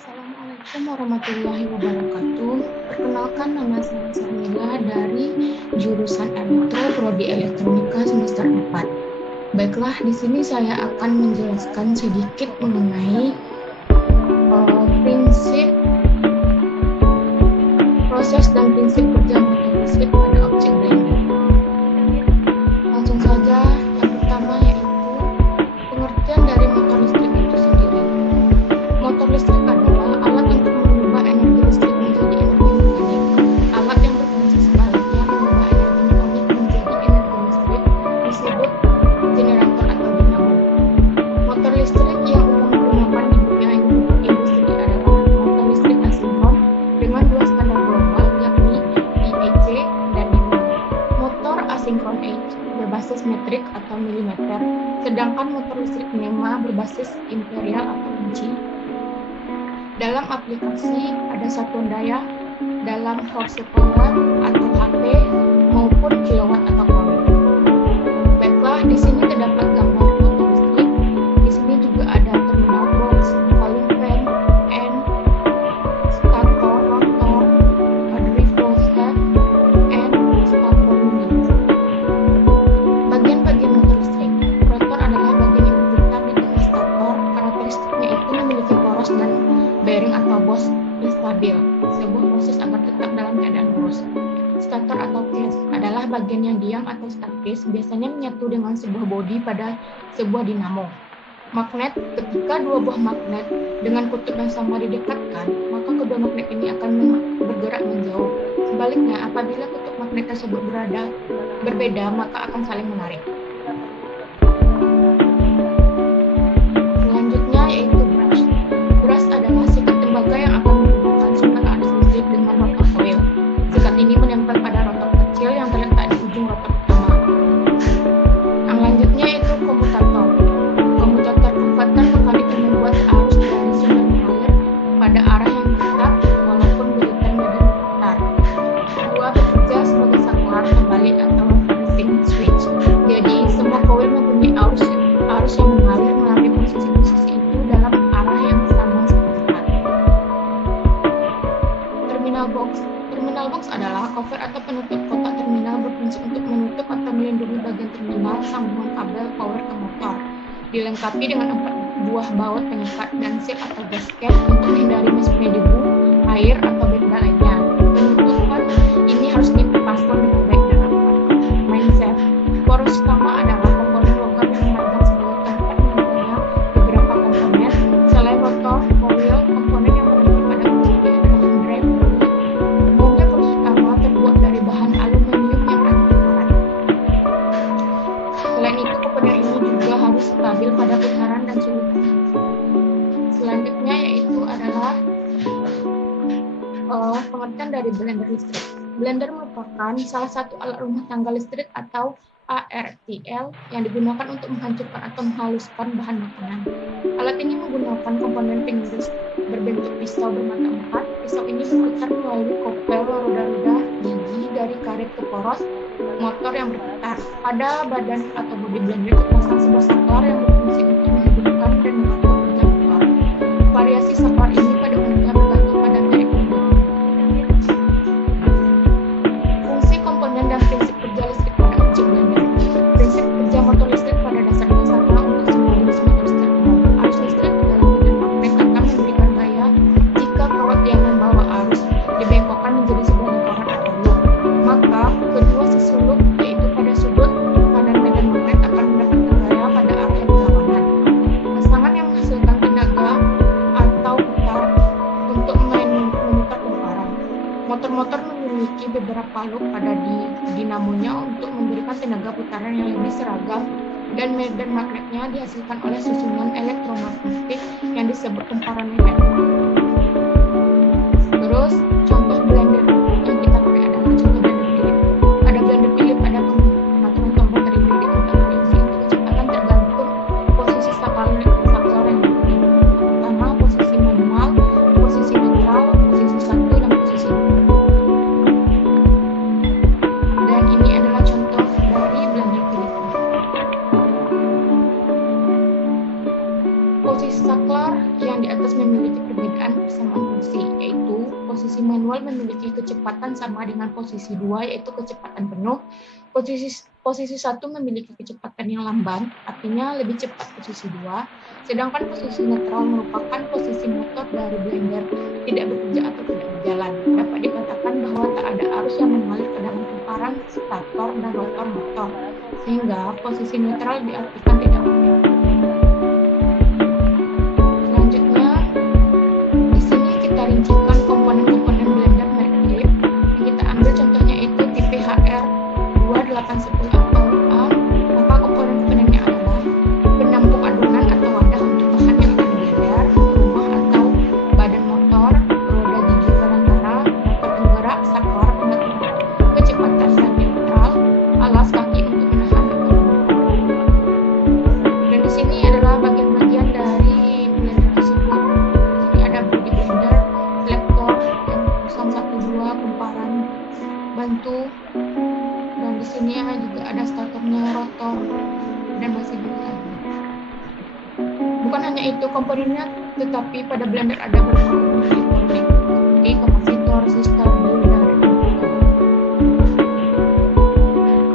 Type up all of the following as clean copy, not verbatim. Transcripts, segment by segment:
Assalamualaikum warahmatullahi wabarakatuh. Perkenalkan, nama saya Sarmila dari jurusan Elektro Prodi Elektronika semester 4. Baiklah, di sini saya akan menjelaskan sedikit mengenai prinsip proses dan prinsip kerja motor listrik pada objek blender. Langsung saja, yang pertama yaitu pengertian dari motor listrik itu sendiri. Motor listrik adalah alat untuk mengubah energi listrik menjadi energi mekanik. Alat yang berfungsi sebaliknya mengubah energi mekanik menjadi energi listrik disebut generator atau dinamo. Motor listrik yang umum digunakan di dunia industri adalah motor listrik asinkron dengan dua standar global, yakni IEC dan NEMA. Motor asinkron H berbasis metrik atau milimeter, sedangkan motor listrik NEMA berbasis imperial atau inci. Dalam aplikasi ada satuan daya dalam horsepower atau HP maupun kilowatt atau power. Baiklah, di sini terdapat gambar motor listrik. Di sini juga ada terminal box, cooling fan, and stator, rotor, revolve head, and stator unit. Bagian-bagian motor listrik. Rotor adalah bagian yang berputar di tengah stator. Karakteristiknya itu memiliki poros dan bearing atau bos yang stabil, sebuah proses agar tetap dalam keadaan lurus. Stator atau case adalah bagian yang diam atau statis, biasanya menyatu dengan sebuah bodi pada sebuah dinamo. Magnet, ketika dua buah magnet dengan kutub yang sama didekatkan, maka kedua magnet ini akan bergerak menjauh. Sebaliknya, apabila kutub magnet tersebut berbeda, maka akan saling menarik. Selanjutnya yaitu brush. Brush adalah sikat tembaga yang akan menghubungkan sumber arus listrik dengan rotor coil. Sikat ini menempel pada rotor kecil yang terletak di ujung rotor utama. Yang lanjutnya yaitu komutator. Komutator konverter mekanik yang membuat arus dari sumber mengalir pada arah yang tetap walaupun buritan badan berputar. Kedua, bekerja sebagai saklar kembali atau reversing switch. Jadi semua coil mempunyai arus yang mengalir melalui posisi-posisi itu dalam arah yang sama seperti tadi. Terminal box. Terminal box adalah cover atau penutup kotak terminal berfungsi untuk menutup atau melindungi bagian terminal sambungan kabel power ke motor. Dilengkapi dengan 4 buah baut penyekat dan seal atau gasket untuk menghindari masuknya debu, air, atau benda lainnya. Penutupan ini harus dipasang dengan baik dan rapat. Mindset. Poros utama adalah komponen logam yang memanjang sebagai tempat menyimpannya beberapa komponen. Selain rotor, coil, komponen yang menempel pada kunci adalah drive pulley. Umumnya poros utama terbuat dari bahan aluminium yang anti karat. Selain itu, komponen ini juga harus stabil pada putaran dan suhu panas. Selanjutnya yaitu adalah pengertian dari blender listrik. Blender merupakan salah satu alat rumah tangga listrik atau ARTL yang digunakan untuk menghancurkan atau menghaluskan bahan makanan. Alat ini menggunakan komponen pengiris berbentuk pisau bermata 4. Pisau ini berputar melalui kopel roda-roda gigi dari karet ke poros motor yang berputar. Pada badan atau bodi blender terpasang sebuah saklar yang berfungsi untuk menghidupkan dan mengatur kerja motor. Variasi saklar ini pada umumnya bergantung pada merek motor. Fungsi komponen dan prinsip kerja listrik pada objek blender. Prinsip kerja motor listrik pada dasarnya sama untuk semua jenis motor listrik umum. Arus listrik dalam medan magnet akan memberikan gaya jika kawat yang membawa arus dibengkokkan menjadi sebuah lingkaran atau loop. Maka kedua sisi loop, yaitu pada sudut kanan medan magnet, akan mendapatkan gaya pada arah yang berlawanan. Pasangan yang menghasilkan tenaga atau putar untuk memutar pumparan. Motor-motor memiliki beberapa loop pada dinamonya untuk memberikan tenaga putaran yang lebih seragam, dan medan magnetnya dihasilkan oleh susunan elektromagnetik yang disebut kumparan magnet. Terus contoh blender yang kita pakai adalah contoh blender Philips. Pada blender Philips ada pengaturan tombol terlebih di kotak fungsi untuk kecepatan tergantung posisi saklar yang dipilih. Pertama, posisi manual, posisi netral, posisi 1, dan posisi 2. Dan ini adalah contoh dari blender Philips. Posisi saklar yang di atas memiliki perbedaan manual memiliki kecepatan sama dengan posisi 2, yaitu kecepatan penuh. Posisi 1 memiliki kecepatan yang lamban, artinya lebih cepat posisi 2. Sedangkan posisi netral merupakan posisi motor dari blender tidak bekerja atau tidak berjalan. Dapat dikatakan bahwa tak ada arus yang mengalir ke dalam pumparan stator dan rotor motor, sehingga posisi netral diartikan tidak aktif. Selanjutnya, di sini kita rincikan komponen-komponen blender merek Philips. Yang kita ambil contohnya itu tipe HR 2810 atau A. Maka komponen-komponennya adalah penampung adonan atau wadah untuk bahan yang akan diblender, rumah atau badan motor, roda gigi perantara, motor penggerak, saklar, pengaturan kecepatan dan netral, alas kaki untuk menahan atau mengukur. Dan di sini adalah bagian-bagian dari blender tersebut. Di sini ada body blender, selektor, yang perusahaan 1-2, kumparan, bantu, dan di sini juga ada statornya, rotor, dan masih banyak lagi. Bukan hanya itu komponennya, tetapi pada blender ada beberapa komponen elektronik seperti kapasitor, resistor, dioda, dan induktor.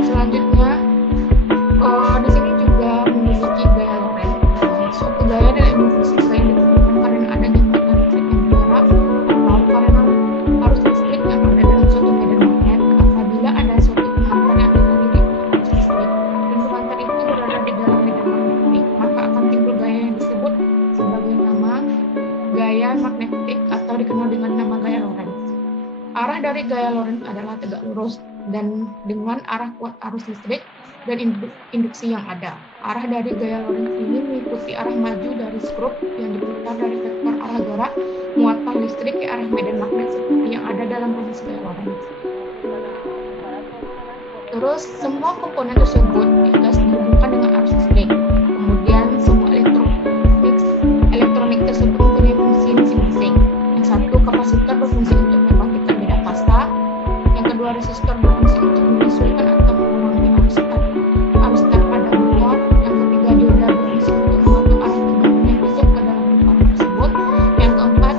Selanjutnya, di sini juga memiliki gaya Lorentz. Suatu gaya adalah ilmu fisika yang ditentukan karena adanya muatan listrik yang bergerak atau karena arus listrik yang ada dalam suatu medan magnet. Apabila ada suatu penghantar yang dialiri oleh arus listrik dan penghantar itu berada di dalam medan magnetik, maka akan timbul gaya yang disebut sebagai nama gaya magnetik atau dikenal dengan nama gaya Lorentz. Arah dari gaya Lorentz adalah tegak lurus dan dengan arah kuat arus listrik dan induksi yang ada. Arah dari gaya Lorentz ini mengikuti arah maju dari skrup yang diputar dari vektor arah gerak muatan listrik ke arah medan magnet seperti yang ada dalam rumus gaya Lorentz. Terus semua komponen tersebut dihubungkan dengan arus listrik. Kemudian semua elektronik tersebut mempunyai fungsi masing-masing. Yang satu, kapasitor berfungsi untuk membangkitkan medan fasa. Yang kedua, resistor berfungsi untuk menyesuaikan atau mengurangi arus start pada motor. Yang ketiga, dioda berfungsi untuk mengatur arah tegangan yang masuk ke dalam kumparan tersebut. Yang keempat,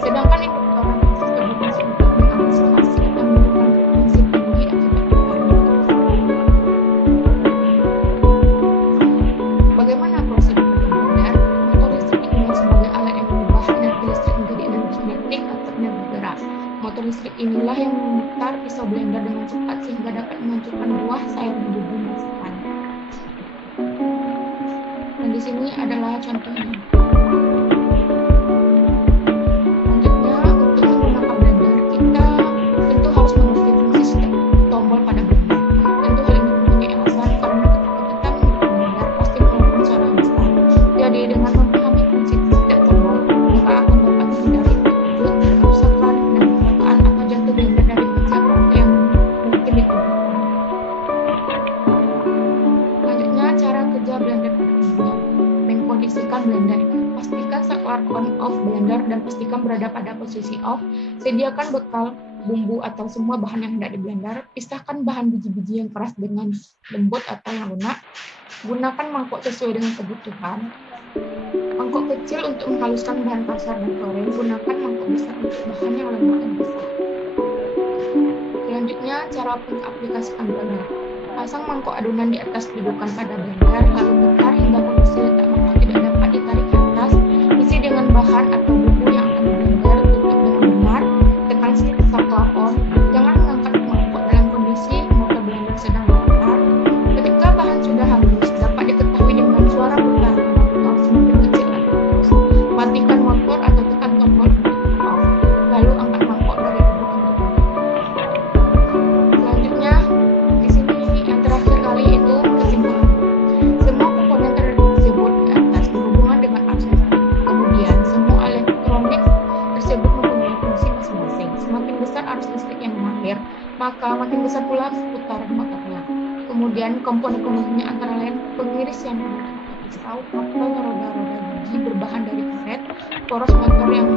sedangkan induktor dan resistor berfungsi untuk mengantisipasi atau menurunkan frekuensi tinggi akibat putaran motor. Bagaimana prosedur blender? Motor listrik dikenal sebagai alat yang mengubah energi listrik menjadi energi kinetik atau energi gerak. Motor listrik inilah yang memutar pisau blender dengan cepat sehingga dapat menghancurkan buah sayur di bumbu masakan. Dan di sini adalah contohnya. Selanjutnya, untuk menggunakan blender, kita tentu harus mengerti fungsi setiap tombol pada blender. Tentu hal ini mempunyai alasan karena ketika kita menggunakan blender pasti mengeluarkan suara yang besar. Jadi dengan memahami fungsi setiap tombol, maka akan dapat menghindari terkejut, kerusakan, dan kecelakaan atau jatuh blender dari meja atau yang mungkin ditubuhkan. Selanjutnya, cara kerja blender pada umumnya. Mengkondisikan blender. Pastikan saklar on-off blender dan pastikan berada pada posisi off. Sediakan bekal bumbu atau semua bahan yang hendak di blender. Pisahkan bahan biji-biji yang keras dengan lembut atau yang lunak. Gunakan mangkok sesuai dengan kebutuhan. Mangkok kecil untuk menghaluskan bahan kasar dan goreng. Gunakan mangkok besar untuk bahan yang lembut dan besar. Selanjutnya, cara mengaplikasikan blender. Pasang mangkok adonan di atas dudukan pada blender, lalu putar hingga kondisi letak mangkok tidak dapat ditarik ke atas. Isi dengan bahan atau bumbu yang akan di-blender, tutup dengan benar, tekan saklar on. Jangan mengangkat mangkok dalam kondisi motor blender sedang berputar. Ketika bahan sudah halus, dapat diketahui dengan suara putaran motor semakin kecil atau terus. Matikan motor atau tekan tombol untuk off. Lalu angkat mangkok dari dudukan blender. Selanjutnya, di sini yang terakhir kali itu kesimpulan. Semua komponen tersebut di atas berhubungan dengan arus listrik. Kemudian, semua elektronik tersebut mempunyai fungsi masing-masing. Semakin besar arus listrik yang mengalir, maka makin besar pula putaran motornya. Kemudian, komponen-komponennya antara lain pengiris yang menggunakan pisau, kapal, roda-roda gigi berbahan dari karet, poros motor yang